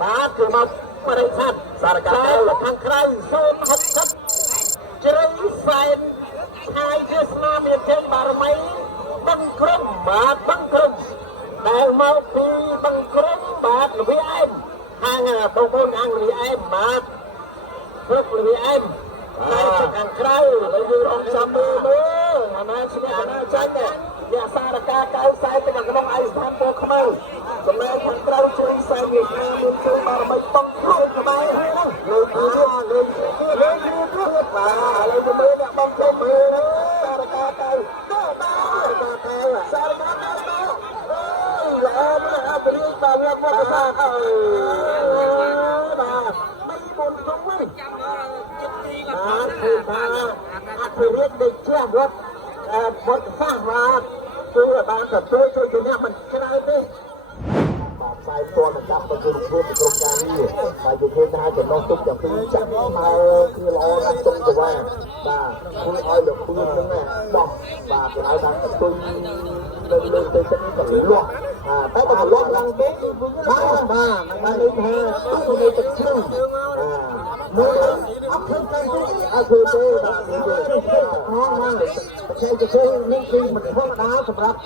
បាទគឺមកបរិខាត់សារកាខាងក្រៅ060ជ្រៃសែនឆាយជាស្នាមមានជ័យបារមីបឹងក្រុមបាទបឹងក្រុមដែលមកពីបឹងក្រុមបាទលវីអែមខាងបងប្អូនខាងលវីអែមបាទព្រឹកលវីអែមតែខាងក្រៅហើយយើងរងចាំមើលអាណាឈ្នះអាណាចាញ់អ្នកសារកាកៅខ្សែទៅក្នុងឯកស្ថានពណ៌ខ្មៅចំណែកខាងក្រៅជ្រៃសែនមានស្នាមមានជ័យបារមីបឹងក្រុមក្បែរហើយណាលើកទៀតបាទឥឡូវយើងមើលអ្នកបងក្រុមមើលសារកាកៅទៅសារកាកៅសារកាកៅល្អណាស់អភិរិយបាទវាមកថាបាទមិនបុនទុំវិញបាទគឺថាអភិរិយដូចជាវត្តវត្តសាសបាទគឺបានទទួលជួយជំនះមិនច្រើនទេបាទផ្សាយផ្ទាល់នឹងកាប់ទៅក្នុងក្រុមការងារបាទយើងឃើញថាចំណុចទុកទាំងពីរចាក់មកគឺល្អណាស់ចុងទៅបាទធ្វើឲ្យលោកពឿនហ្នឹងបោះបាទគេហៅថាកន្ទុយលើទៅទឹកនេះក៏លាស់តែបើលាស់ឡើងទៅគឺវិញបាទមិនដឹងថាទុកនៅទឹកជ្រៅមើលអត់ឃើញទេអត់ឃើញទេបាទអូបាទបច្ចេកទេសនេះគឺមិនធម្មតាសម្រាប់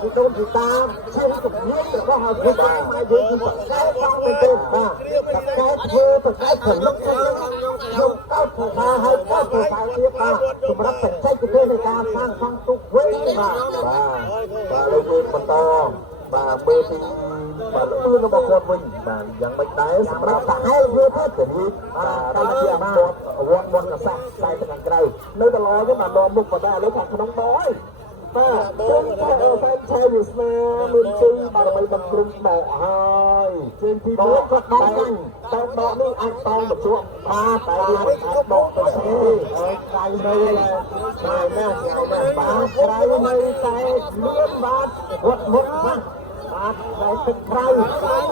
ពីដូនពីតាឈាមជំនាញរបស់ហើយគឺតែមកយើងគឺបកកែផងទៅទេបាទបកកែធ្វើបកកែផលិតទៅយកកោតថាហើយកោតថាទៀតបាទសម្រាប់បច្ចេកទេសនៃការសាងសង់ទុកវិញបាទបាទលើយើងបន្តបាទមើលពីបាទលឿនរបស់គាត់វិញបាទយ៉ាងមិនដែរសម្រាប់សាហាវវាទៅទៅនេះបាទតាមជាវត្តមន្តសាសតែទៅខាងក្រៅនៅតឡទេបាទនាំមុខប៉ុន្តែឥឡូវខាងក្នុងបយបាទជើងតែឆាយវាស្នាមានជ័យបារមីបំរុងដកហើយជើងទី1គាត់ដកចាញ់តោដកនេះអាចតោមកជក់បាទតែវាមិនអាចដកទៅទេហើយក្រៅនៅឆ្ងាយណាស់បាទក្រៅនៅតែលឿនបាទវត្តមុខបាទបាទតែទឹកក្រៅបាទ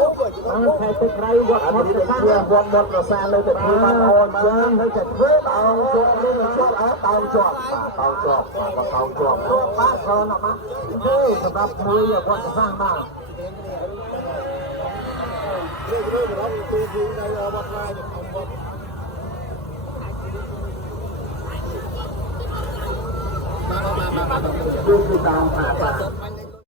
តែទឹកក្រៅវត្តមុខសាវត្តមុខរសានៅតែធ្វើបានល្អអញ្ចឹងនៅតែធ្វើតោជាប់នេះជាប់តោជាប់បាទតោជាប់បាទតោជាប់បាទខនបាទទេសម្រាប់មួយវត្តសាបាទគឺតាមបាទ